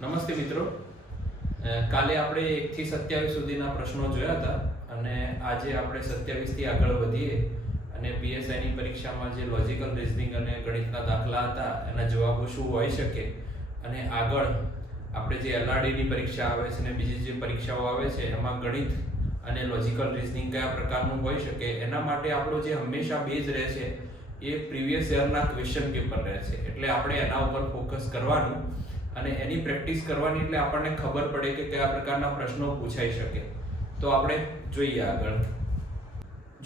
નમસ્તે મિત્રો, કાલે આપણે 1 થી 27 સુધીના પ્રશ્નો જોયા હતા અને આજે આપણે 27 થી આગળ વધીએ અને પીએસઆઈ ની પરીક્ષામાં જે લોજિકલ રીઝનિંગ અને ગણિતના દાખલા હતા એના જવાબો શું હોઈ શકે અને આગળ આપણે જે એલઆરડી ની પરીક્ષા આવે છે અને બીજી જે પરીક્ષાઓ આવે છે એમાં ગણિત અને લોજિકલ રીઝનિંગ કયા પ્રકારનું હોઈ શકે એના માટે આપણો જે હંમેશા બેઝ રહે છે એ પ્રીવિયસ યરના ક્વેશ્ચન પેપર રહે છે. એટલે આપણે એના ઉપર ફોકસ કરવાનું અને એની પ્રેક્ટિસ કરવાની એટલે આપણને ખબર પડે કે કયા પ્રકારના પ્રશ્નો પૂછાઈ શકે. તો આપણે જોઈએ આગળ.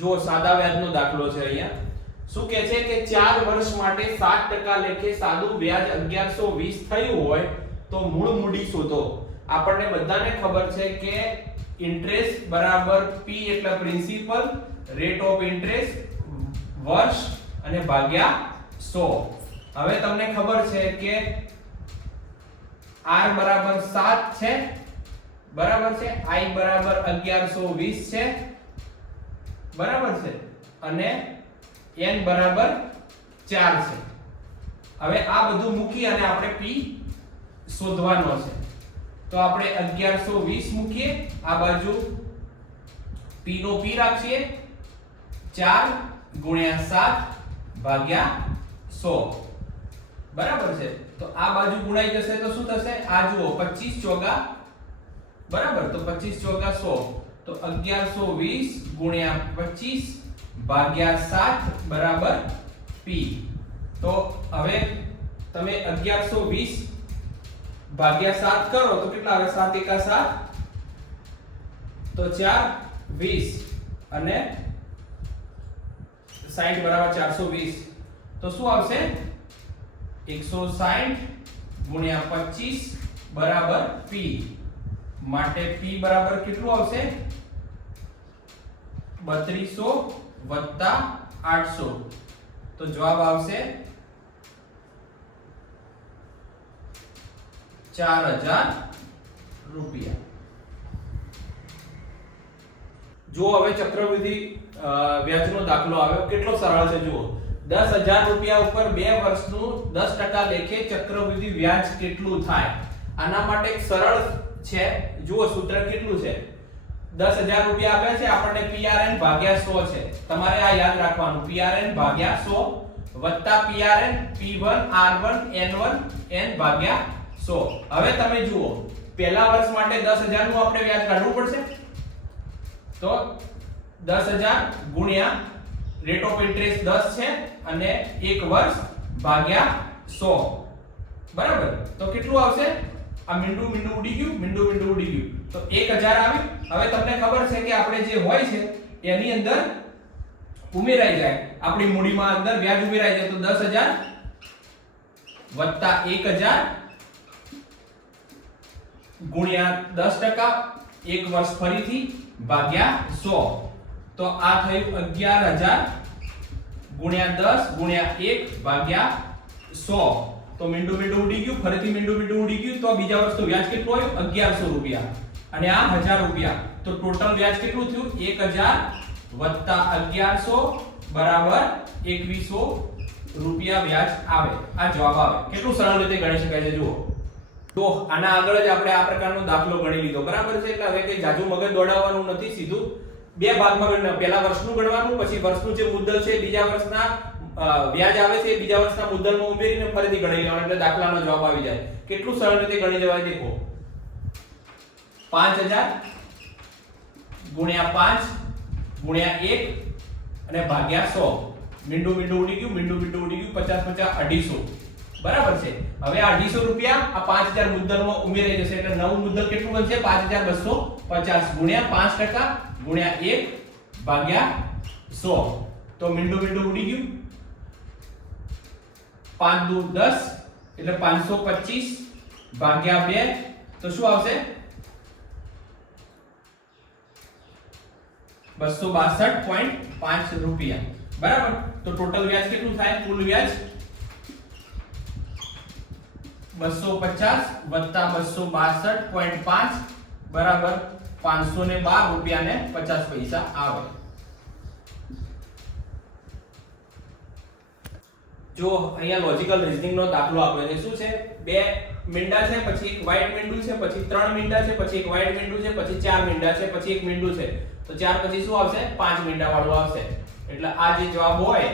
જો સાદા વ્યાજનો દાખલો છે અહીંયા. શું કહે છે કે 4 વર્ષ માટે 7% લેખે સાદું વ્યાજ 1120 થયું હોય તો મૂળ મૂડી શોધો. આપણને બધાને ખબર છે કે ઇન્ટરેસ્ટ બરાબર P એટલે પ્રિન્સિપલ, રેટ ઓફ ઇન્ટરેસ્ટ વર્ષ અને ભાગ્યા 100. હવે તમને ખબર છે કે R બરાબર 7 છે, બરાબર છે, I બરાબર 1120 છે, બરાબર છે, અને N બરાબર 4 છે. હવે આ બધું મૂકી અને આપણે P શોધવાનો છે. તો આપણે 1120 મૂકીએ, આ બાજુ P નો P રાખીએ, 4 ગુણ્યા 7 ભાગ્યા 100. બરાબર છે. તો આ બાજુ ગુણાઈ જશે તો શું થશે? આ જુઓ 25 ચોગા, બરાબર, તો 25 ચોગા 100, તો 1120 ગુણ્યા 25 ભાગ્યા 7 બરાબર P. તો હવે તમે 1120 ભાગ્યા 7 કરો તો કેટલા આવે? 7 એકા 7, તો 4 20 અને 60 બરાબર 420. તો શું આવશે? 160 ગુણ્યા 25 બરાબર P. માટે P બરાબર કેટલું આવશે? 3200 વત્તા 800. તો જવાબ આવશે 4000 રૂપિયા. જો હવે ચક્રવૃદ્ધિ વ્યાજનો દાખલો આવ્યો, કેટલો સરળ છે જુઓ. 10000 રૂપિયા ઉપર 2 વર્ષનું 10% લેખે ચક્રવૃદ્ધિ વ્યાજ કેટલું થાય? આના માટે એક સરળ છે. જુઓ સૂત્ર કેટલું છે? 10000 રૂપિયા આપ્યા છે આપણને, PRN ભાગ્યા 100 છે. તમારે આ યાદ રાખવાનું, PRN ભાગ્યા 100 વત્તા PRN P1 R1 N1 N ભાગ્યા 100. હવે તમે જુઓ, પહેલા વર્ષ માટે 10000 નું આપણે વ્યાજ કાઢવું પડશે. તો 10000 ગુણ્યા રેટ ઓફ ઇન્ટરેસ્ટ 10 છે અને 1 વર્ષ ભાગ્યા 100, બરાબર. તો કેટલું આવશે? આ મીંડું મીંડું ઉડી ગયું, મીંડું મીંડું ઉડી ગયું, તો 1000 આવી. હવે તમને ખબર છે કે આપણે જે હોય છે એની અંદર ઉમેરાઈ જાય, આપણી મૂડીમાં અંદર વ્યાજ ઉમેરાઈ જાય. તો 10000 વત્તા 1000 ગુણ્યા 10%, 1 વર્ષ ફરીથી ભાગ્યા 100. તો આ થયું 11000 ગુણ્યા 10 ગુણ્યા 1 ભાગ્યા 100. તો મીંડું મીંડું ઉડી ગયું, ફરીથી મીંડું મીંડું ઉડી ગયું. તો બીજા વર્ષનું વ્યાજ કેટલું આવ્યું? 1100 રૂપિયા. અને આ 1000 રૂપિયા. તો ટોટલ વ્યાજ કેટલું થયું? 1000 વત્તા 1100 બરાબર 2100 રૂપિયા વ્યાજ આવે. આ જવાબ આવે. કેટલું સરળ રીતે ગણી શકાય છે જુઓ. તો આના આગળ જ આપણે આ પ્રકારનો દાખલો ગણી લીધો, બરાબર છે. એટલે હવે કઈ જાજુ મગજ દોડાવવાનું નથી, સીધું બે ભાગમાં પહેલા વર્ષનું ગણવાનું, પછી વર્ષનું જે મુદ્દલ છે બીજા વર્ષના વ્યાજ આવે છે બીજા વર્ષના મુદ્દલમાં ઉમેરીને ફરીથી ગણી લેવાનું, એટલે દાખલાનો જવાબ આવી જાય. કેટલું સરળ રીતે ગણી જવાય દેખો. 5000 ગુણ્યા 5 ગુણ્યા 1 અને ભાગ્યા 100. મીંડું મીંડું ઉડી ગયું, મીંડું મીંડું ઉડી ગયું, 50 50 250, બરાબર છે. હવે આ 250 રૂપિયા આ 5000 મુદ્દલમાં ઉમેરાઈ જશે, એટલે નવું મુદ્દલ કેટલું બનશે? 5250 ગુણ્યા 5% ગુણ્યા 1 ભાગ્યા 100. તો મીંડું મીંડું ઉડી ગયું, 5 દુ 10 એટલે 525 ભાગ્યા 2. તો શું આવશે? 262.5 રૂપિયા, બરાબર. તો ટોટલ વ્યાજ કેટલું થાય? કુલ વ્યાજ 250 વત્તા 262.5 બરાબર 512 રૂપિયા ને 50 પૈસા આવે. જો અહીંયા લોજિકલ રીઝનિંગ નો દાખલો આપ્યો છે. શું છે? બે મીંડા છે, પછી એક વ્હાઈટ મીંડું છે, પછી 3 મીંડા છે, પછી એક વ્હાઈટ મીંડું છે, પછી 4 મીંડા છે, પછી એક મીંડું છે. તો 4 પછી શું આવશે? 5 મીંડા વાળું આવશે. એટલે આ જે જવાબ હોય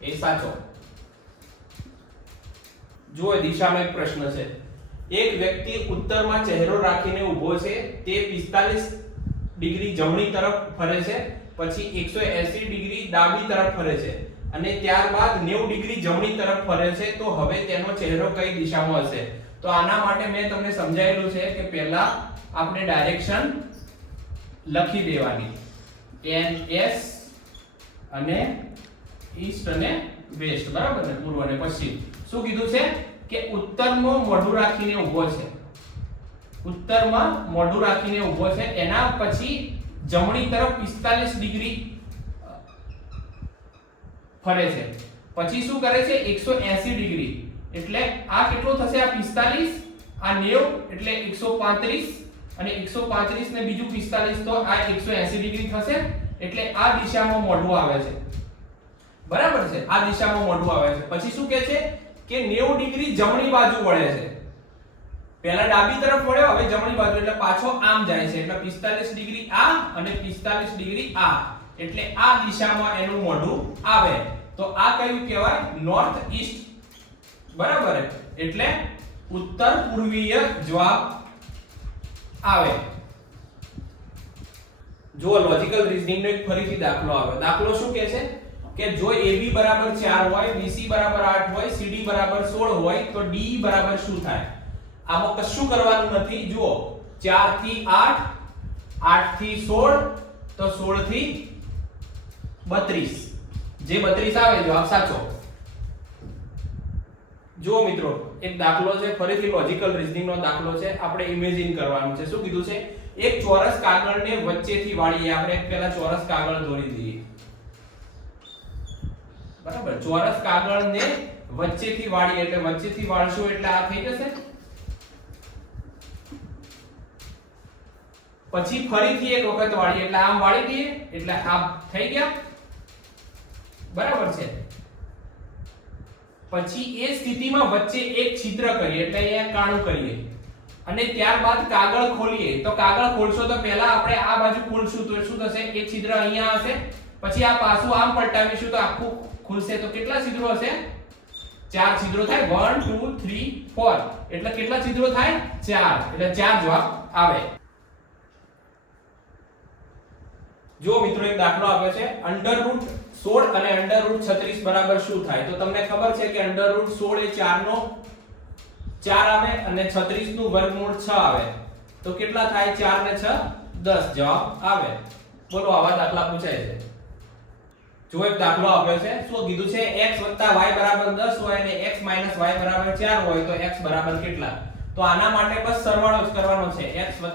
એ સાચો. જુઓ દિશાનો એક પ્રશ્ન છે. એક વ્યક્તિ ઉત્તરમાં ચહેરો રાખીને ઊભો છે, તે 45 ડિગ્રી જમણી તરફ ફરે છે, પછી 180 ડિગ્રી ડાબી તરફ ફરે છે અને ત્યારબાદ 90 ડિગ્રી જમણી તરફ ફરે છે. તો હવે તેનો ચહેરો કઈ દિશામાં હશે? તો આના માટે મેં તમને સમજાયેલું છે કે પહેલા આપણે ડાયરેક્શન લખી દેવાની, NS અને ઈસ્ટ અને વેસ્ટ, બરાબર ને? પૂર્વ અને પશ્ચિમ. શું કીધું છે કે ઉત્તરમાં મોઢું રાખીને ઊભો છે, ઉત્તરમાં મોઢું રાખીને ઊભો છે, એના પછી જમણી તરફ 45 ડિગ્રી ફરે છે, પછી શું કરે છે 180 ડિગ્રી. એટલે આ કેટલો થશે? આ 45, આ 90 એટલે 135 અને 135 ને બીજું 45 તો આ 180 ડિગ્રી થશે. એટલે આ દિશામાં મોઢું આવે છે, બરાબર છે? આ દિશામાં મોઢું આવે છે. પછી શું કહે છે કે 90 ડિગ્રી જમણી બાજુ વળે છે. પહેલા ડાબી તરફ વળ્યો, હવે જમણી બાજુ, એટલે પાછો આમ જાય છે. એટલે 45 ડિગ્રી આ અને 45 ડિગ્રી આ, એટલે આ દિશામાં એનું મોઢું આવે. તો આ કયું કહેવાય? નોર્થ ઈસ્ટ, બરાબર? એટલે ઉત્તર પૂર્વીય જવાબ આવે. જો લોજિકલ રીઝનિંગ નો એક ફરીથી દાખલો આવે. દાખલો શું કહે છે કે જો AB બરાબર 4 હોય, BC બરાબર 8 હોય, CD બરાબર 16 હોય તો DE બરાબર શું થાય? આમાં કશું કરવાનું નથી. જુઓ 4 થી 8, 8 થી 16, તો 16 થી 32, જે 32 આવે જવાબ સાચો. જુઓ મિત્રો, એક દાખલો છે, ફરીથી લોજિકલ રીઝનિંગ નો દાખલો છે. આપણે ઇમેજિન કરવાનું છે. શું કીધું છે? એક ચોરસ કાગળને વચ્ચેથી વાળીએ. આપણે પહેલા ચોરસ કાગળ દોરી દઈએ, બરાબર? ચોરસ કાગળને વચ્ચેથી વાળીએ, એટલે વચ્ચેથી વાળશું એટલે આ થઈ જશે. પછી ફરીથી એક વખત વાળીએ એટલે આમ વાળી દઈએ એટલે આ થઈ ગયા, બરાબર છે? પછી એ સ્થિતિમાં વચ્ચે એક છિદ્ર કરીએ એટલે અહીંયા કાણું કરીએ અને ત્યારબાદ કાગળ ખોલીએ. તો કાગળ ખોલશો તો પહેલા આપણે આ બાજુ ખોલશું તો શું થશે? એક છિદ્ર અહીંયા હશે, પછી આ પાછું આમ પલટાવીશું તો આખું ખુલશે. તો કેટલા છિદ્રો હશે? 4 છિદ્રો થાય. 1 2 3 4, એટલે કેટલા છિદ્રો થાય? 4. એટલે 4 જવાબ આવે. જો મિત્રો એક દાખલો આપ્યો છે, અંડરરૂટ 16 અને અંડરરૂટ 36 બરાબર શું થાય? તો તમને ખબર છે કે અંડરરૂટ 16 એ 4 નો 4 આવે અને 36 નું વર્ગમૂળ 6 આવે. તો કેટલા થાય? 4 ને 6 10 જવાબ આવે. બોલો, આવા દાખલા પૂછાય છે. જો એક દાખલો આપ્યો છે, શું કીધું છે? x y બરાબર 10 હોય અને x y બરાબર 4 હોય તો x બરાબર કેટલા? તો આના માટે બસ સરવાળો જ કરવાનો છે. x y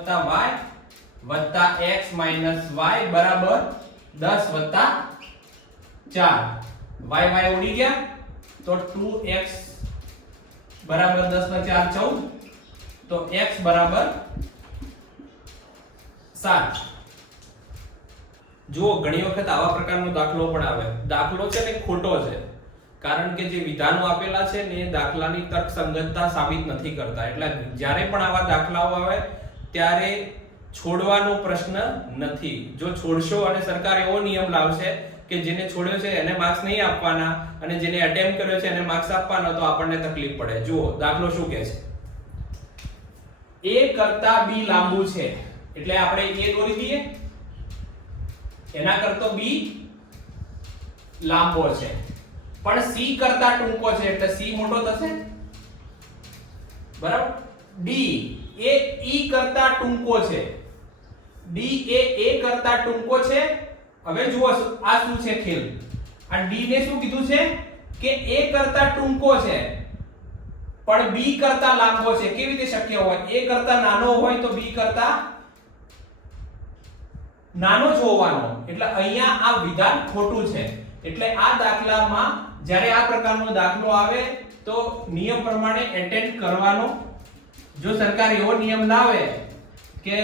બરાબર 10 4. y ઉડી ગયા તો 2x બરાબર 10 ને 4 14, તો x બરાબર 7. જો ઘણી વખત આવા પ્રકારનો દાખલો પણ આવે. દાખલો છે ને ખોટો છે, કારણ કે જે વિધાનો આપેલા છે ને એ દાખલાની તર્કસંગતતા સાબિત નથી કરતા. એટલે જ્યારે પણ આવા દાખલાઓ આવે ત્યારે છોડવાનો પ્રશ્ન નથી. જો છોડશો અને સરકાર એવો નિયમ લાવશે કે જેને છોડ્યો છે એને માર્ક્સ નહીં આપવાના અને જેને અટેમ્પ્ટ કર્યો છે એને માર્ક્સ આપવાના, તો આપણને તકલીફ પડે. જુઓ દાખલો શું કહે છે? a કરતા b લાંબુ છે એટલે આપણે a દોરી દઈએ, એના કરતો b લાંબો છે, પણ c કરતા ટૂંકો છે એટલે c મોટો થશે, બરાબર? d એ e કરતા ટૂંકો છે, d એ a કરતા ટૂંકો છે. હવે જુઓ આ શું છે ખેલ? આ d ને શું કીધું છે કે a કરતા ટૂંકો છે પણ b કરતા લાંબો છે. કેવી રીતે શક્ય હોય? a કરતા નાનો હોય તો b કરતા નાનો જ હોવાનો. એટલે અહીંયા આ વિધાન ખોટું છે. એટલે આ દાખલામાં જ્યારે આ પ્રકારનો દાખલો આવે તો નિયમ પ્રમાણે એટેમ્પ્ટ કરવાનો. જો સરકાર એવો નિયમ લાવે કે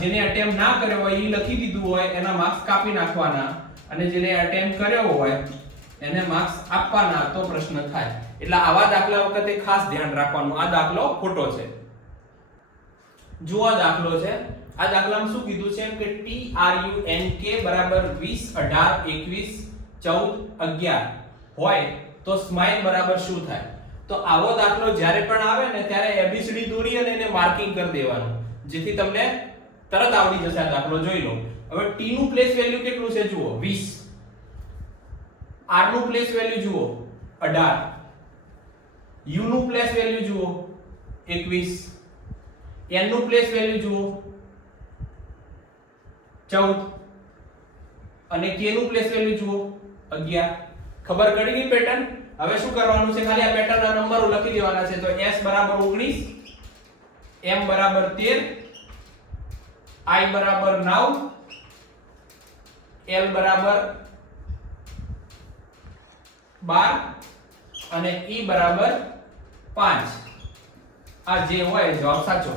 જેને અટેમ્પ્ટ ના કર્યો હોય એ લખી દીધું હોય એના માર્ક્સ કાપી નાખવાના અને જેને અટેમ્પ્ટ કર્યો હોય એને માર્ક્સ આપવાના, તો પ્રશ્ન થાય. એટલે આવા દાખલા વખતે ખાસ ધ્યાન રાખવાનું, આ દાખલો ખોટો છે. જો આ દાખલો છે, આ દાખલામાં શું કીધું છે કે TRUNK બરાબર 20 18 21 14 11 હોય તો સ્માઇલ બરાબર શું થાય? તો આવો દાખલો જ્યારે પણ આવે ને ત્યારે એબીસીડી દોરી અને એને માર્કિંગ કરી દેવાનું, જેથી તમને તરત આવડી જશે. આ દાખલો જોઈ લો. હવે t નું પ્લેસ વેલ્યુ કેટલું છે જુઓ 20, r નું પ્લેસ વેલ્યુ જુઓ 18, u નું પ્લેસ વેલ્યુ જુઓ 21, n નું પ્લેસ વેલ્યુ જુઓ 14 અને k નું પ્લેસ વેલ્યુ જુઓ 11. ખબર પડી ગઈ પેટર્ન? હવે શું કરવાનું છે, ખાલી આ પેટર્નના નંબરો લખી દેવાના છે. તો s બરાબર 19, m બરાબર 13, i બરાબર 9, l બરાબર 12 અને e બરાબર 5. આ જે હોય જવાબ સાચો.